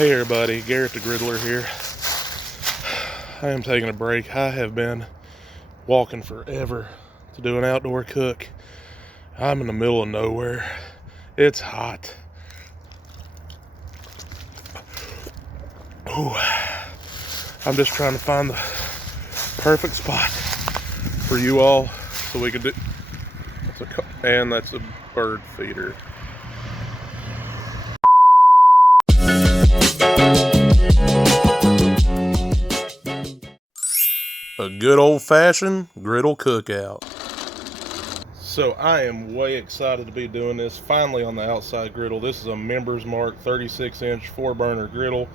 Hey everybody, Garrett the Griddler here. I am taking a break. I have been walking forever to do an outdoor cook. I'm in the middle of nowhere. It's hot. Ooh. I'm just trying to find the perfect spot for you all so we can do. And that's a bird feeder. A good old-fashioned griddle cookout. So I am way excited to be doing this finally on the outside griddle. This is a Members Mark 36-inch 4-burner griddle.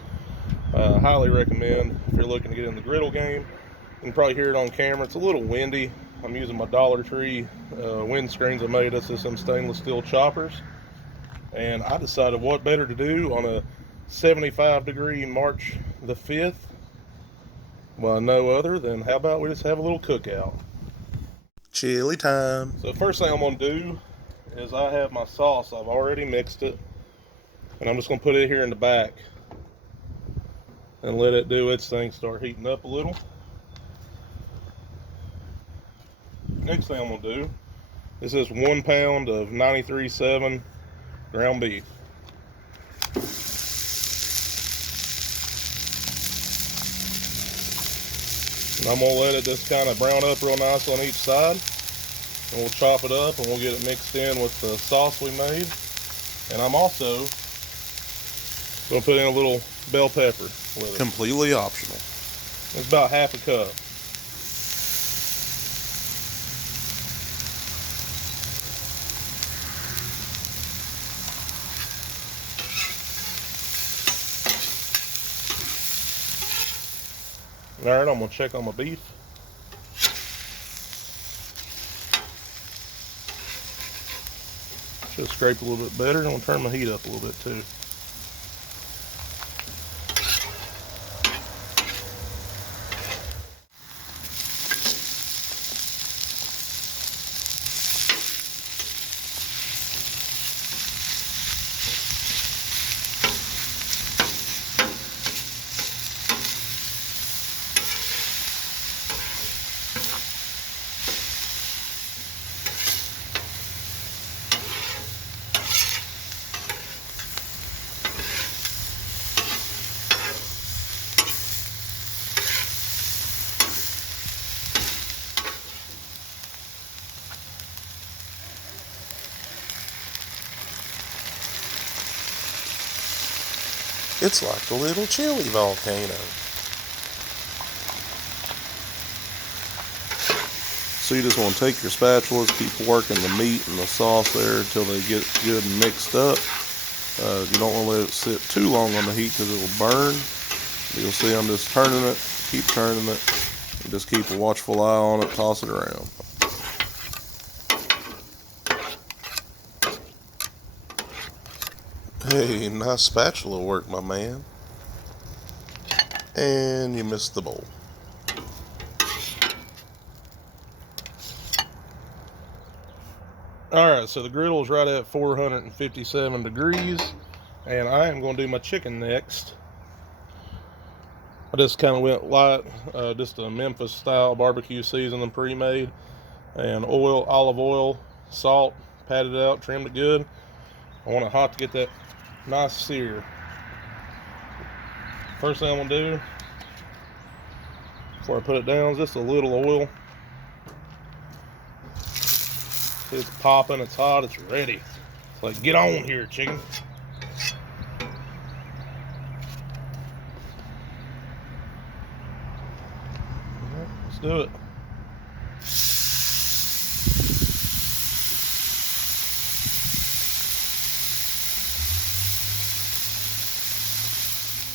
Highly recommend if you're looking to get in the griddle game. You can probably hear it on camera. It's a little windy. I'm using my Dollar Tree windscreens I made. This is some stainless steel choppers. And I decided what better to do on a 75-degree March the 5th. Well, no other than how about we just have a little cookout. Chili time. So first thing I'm going to do is I have my sauce. I've already mixed it. And I'm just going to put it here in the back. And let it do its thing, start heating up a little. Next thing I'm going to do is this 1 pound of 93.7 ground beef. And I'm going to let it just kind of brown up real nice on each side. And we'll chop it up and we'll get it mixed in with the sauce we made. And I'm also going to put in a little bell pepper with it. Completely optional. It's about half a cup. Alright, I'm going to check on my beef. Should scrape a little bit better. I'm going to turn my heat up a little bit too. It's like a little chili volcano. So you just want to take your spatulas, keep working the meat and the sauce there until they get good and mixed up. You don't want to let it sit too long on the heat because it will burn. You'll see I'm just turning it, keep turning it, and just keep a watchful eye on it, toss it around. Hey, nice spatula work, my man. And you missed the bowl. Alright, so the griddle is right at 457 degrees. And I am going to do my chicken next. I just kind of went light, just a Memphis style barbecue seasoning pre-made. And oil, olive oil, salt, patted it out, trimmed it good. I want it hot to get that nice sear. First thing I'm going to do before I put it down is just a little oil. It's popping, it's hot, it's ready. It's like, get on here, chicken. Let's do it.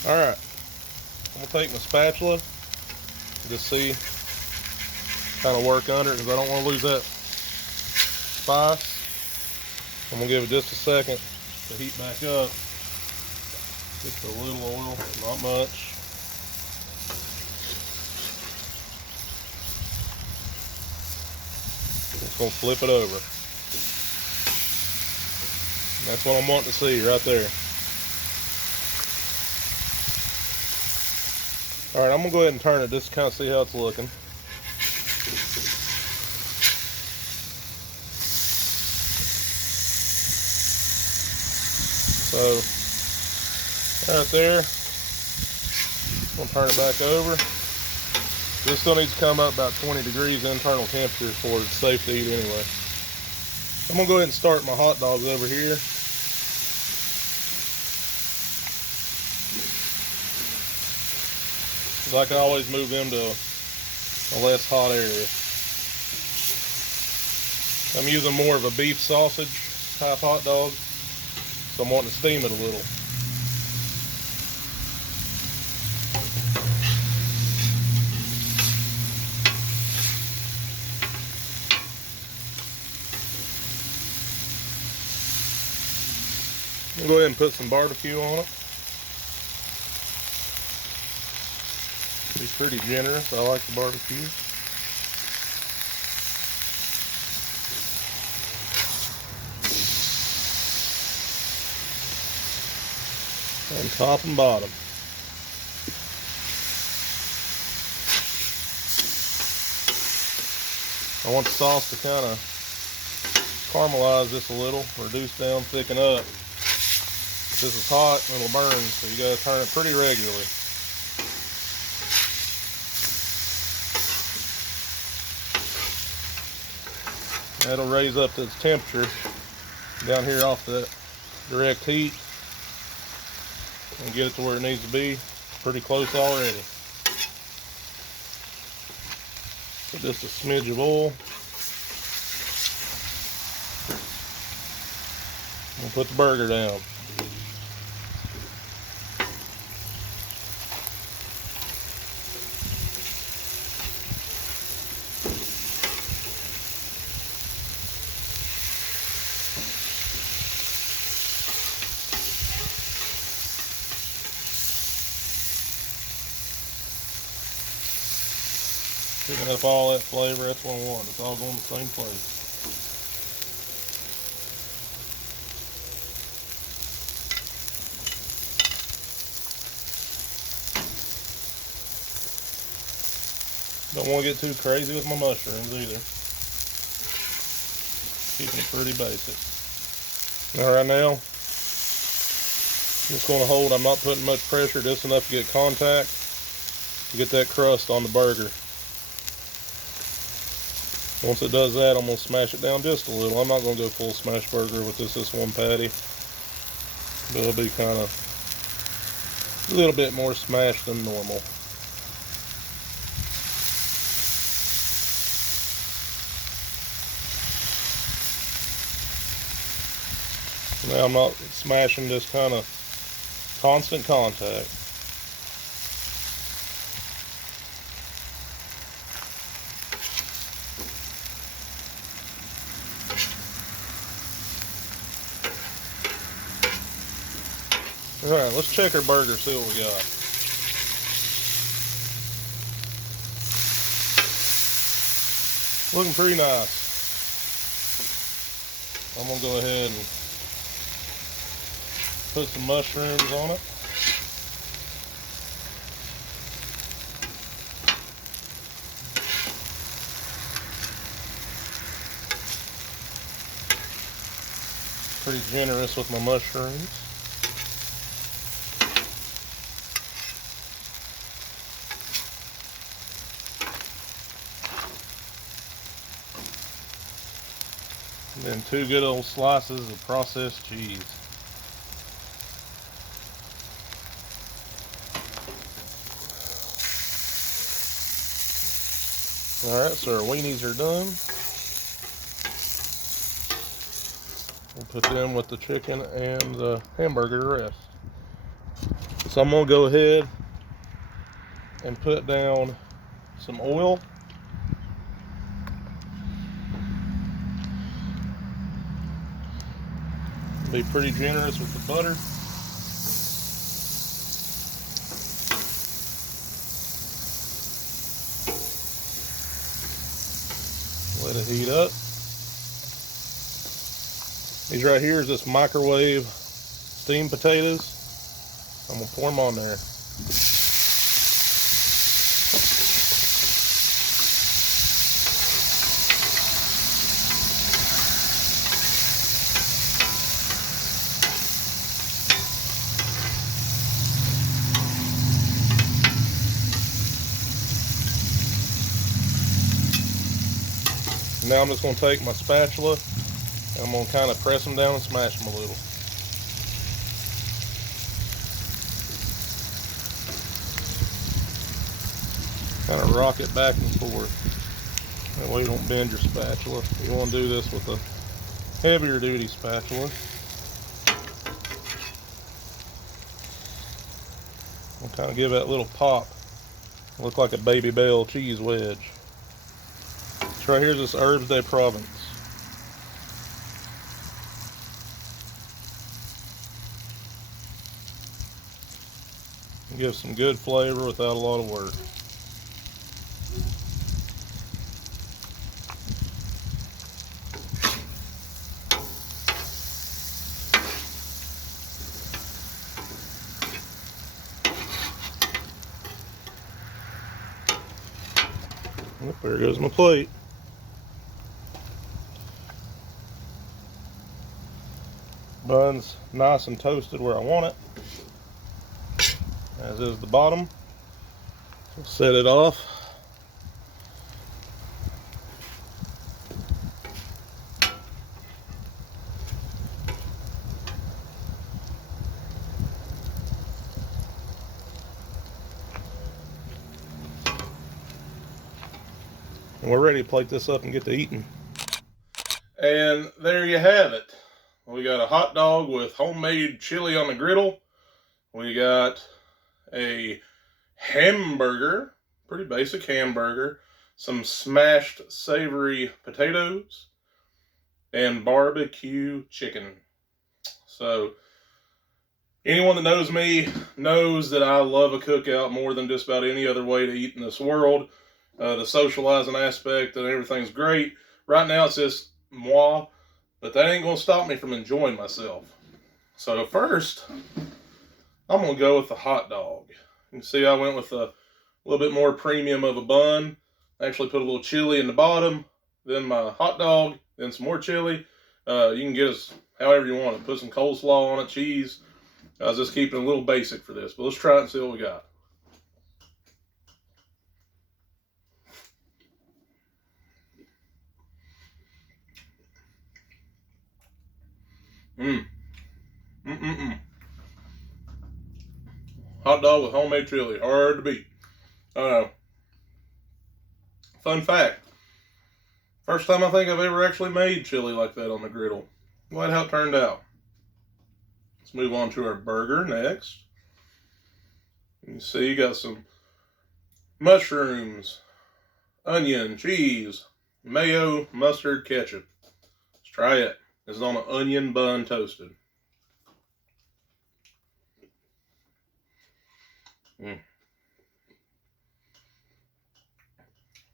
Alright, I'm going to take my spatula and just see, kind of work under it because I don't want to lose that spice. I'm going to give it just a second to heat back up. Just a little oil, not much. Just going to flip it over. That's what I'm wanting to see right there. Alright, I'm going to go ahead and turn it just to kind of see how it's looking. So, right there. I'm going to turn it back over. This still needs to come up about 20 degrees internal temperature for it's safe to eat anyway. I'm going to go ahead and start my hot dogs over here. Like I always move them to a less hot area. I'm using more of a beef sausage type hot dog, so I'm wanting to steam it a little. I'm gonna go ahead and put some barbecue on it. Be pretty generous. I like the barbecue. And top and bottom. I want the sauce to kind of caramelize this a little, reduce down, thicken up. If this is hot, it'll burn, so you gotta turn it pretty regularly. That'll raise up to its temperature down here off that direct heat and get it to where it needs to be. Pretty close already. Put just a smidge of oil. And put the burger down. Picking up all that flavor, that's what I want. It's all going to the same place. Don't want to get too crazy with my mushrooms either. Keeping it pretty basic. Alright, now, just going to hold. I'm not putting much pressure, just enough to get contact to get that crust on the burger. Once it does that, I'm going to smash it down just a little. I'm not going to go full smash burger with this one patty. But it'll be kind of a little bit more smashed than normal. Now I'm not smashing, just kind of constant contact. Alright, let's check our burger, see what we got. Looking pretty nice. I'm going to go ahead and put some mushrooms on it. Pretty generous with my mushrooms. And then 2 good old slices of processed cheese. Alright, so our weenies are done. We'll put them with the chicken and the hamburger to rest. So I'm going to go ahead and put down some oil. Be pretty generous with the butter. Let it heat up. These right here is just microwave steamed potatoes. I'm gonna pour them on there. Now I'm just going to take my spatula and I'm going to kind of press them down and smash them a little. Kind of rock it back and forth. That way you don't bend your spatula. You want to do this with a heavier duty spatula. We'll kind of give that little pop. Look like a Baby Bell cheese wedge. So right here's this Herbes de Provence. Gives some good flavor without a lot of work. Oop, there goes my plate. Bun's nice and toasted where I want it, as is the bottom. So set it off. And we're ready to plate this up and get to eating. And there you have it. We got a hot dog with homemade chili on the griddle. We got a hamburger, pretty basic hamburger, some smashed savory potatoes, and barbecue chicken. So anyone that knows me knows that I love a cookout more than just about any other way to eat in this world. The socializing aspect and everything's great. Right now it's just moi, but that ain't going to stop me from enjoying myself. So first, I'm going to go with the hot dog. You can see I went with a little bit more premium of a bun. I actually put a little chili in the bottom, then my hot dog, then some more chili. You can get us however you want it. Put some coleslaw on it, cheese. I was just keeping it a little basic for this, but let's try it and see what we got. Hot dog with homemade chili, hard to beat. Fun fact, first time I think I've ever actually made chili like that on the griddle. Glad how it turned out. Let's move on to our burger next. You can see you got some mushrooms, onion, cheese, mayo, mustard, ketchup. Let's try it. This is on an onion bun toasted.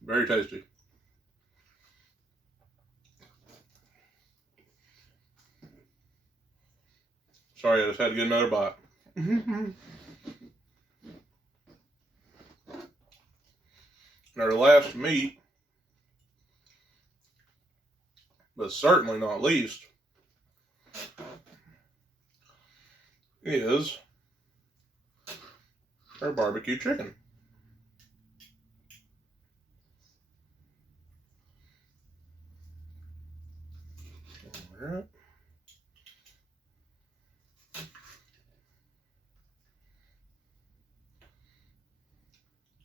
Very tasty. Sorry, I just had to get another bite. And our last meat, but certainly not least, is our barbecue chicken. All right.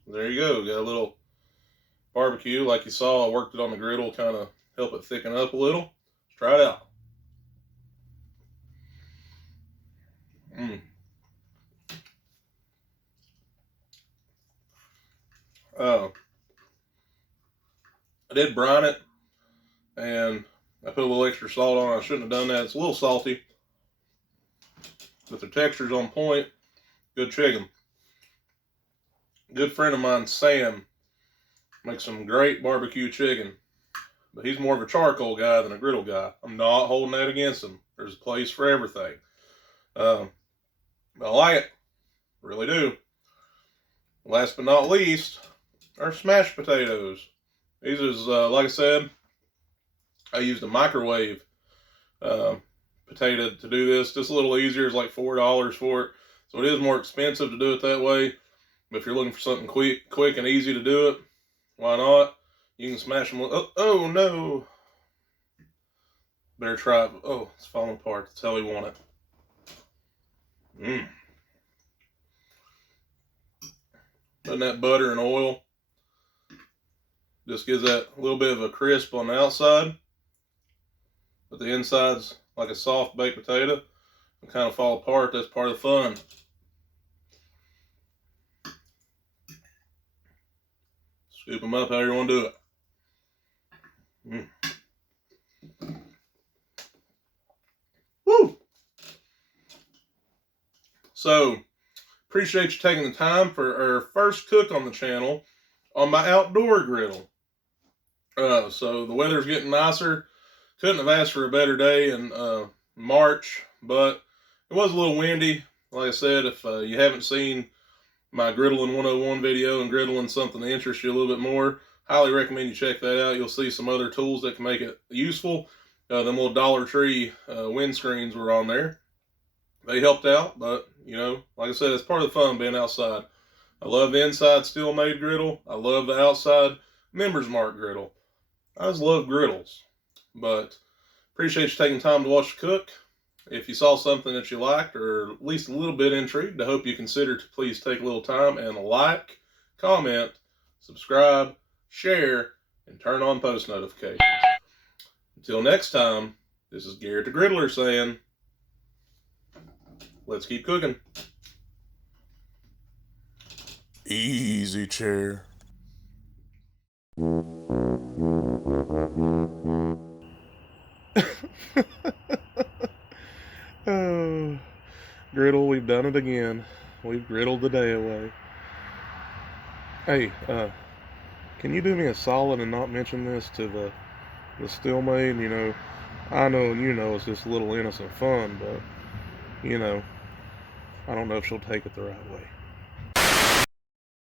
There you go. Got a little barbecue. Like you saw, I worked it on the griddle, kind of help it thicken up a little. Let's try it out. I did brine it, and I put a little extra salt on it. I shouldn't have done that. It's a little salty, but the texture's on point. Good chicken. Good friend of mine, Sam, makes some great barbecue chicken, but he's more of a charcoal guy than a griddle guy. I'm not holding that against him. There's a place for everything. I like it. Really do. Last but not least, our smashed potatoes. These is, like I said, I used a microwave potato to do this. Just a little easier. It's like $4 for it. So it is more expensive to do it that way. But if you're looking for something quick and easy to do it, why not? You can smash them. Oh no! Better try it. Oh, it's falling apart. That's how we want it. Putting that butter and oil just gives that little bit of a crisp on the outside, but the inside's like a soft baked potato and kind of fall apart. That's part of the fun. Scoop them up how you want to do it. Woo! So, appreciate you taking the time for our first cook on the channel on my outdoor griddle. So the weather's getting nicer. Couldn't have asked for a better day in March, but it was a little windy. Like I said, if you haven't seen my Griddling 101 video and griddling something that interests you a little bit more, highly recommend you check that out. You'll see some other tools that can make it useful. Them little Dollar Tree windscreens were on there. They helped out, but, you know, like I said, it's part of the fun being outside. I love the inside steel made griddle. I love the outside Members Mark griddle. I just love griddles. But appreciate you taking time to watch the cook. If you saw something that you liked or at least a little bit intrigued, I hope you consider to please take a little time and like, comment, subscribe, share, and turn on post notifications. Until next time, this is Garrett the Griddler saying, let's keep cooking. Easy chair. Oh, griddle, we've done it again. We've griddled the day away. Hey, can you do me a solid and not mention this to the stillmaid? You know, I know and you know it's just a little innocent fun, but, you know, I don't know if she'll take it the right way.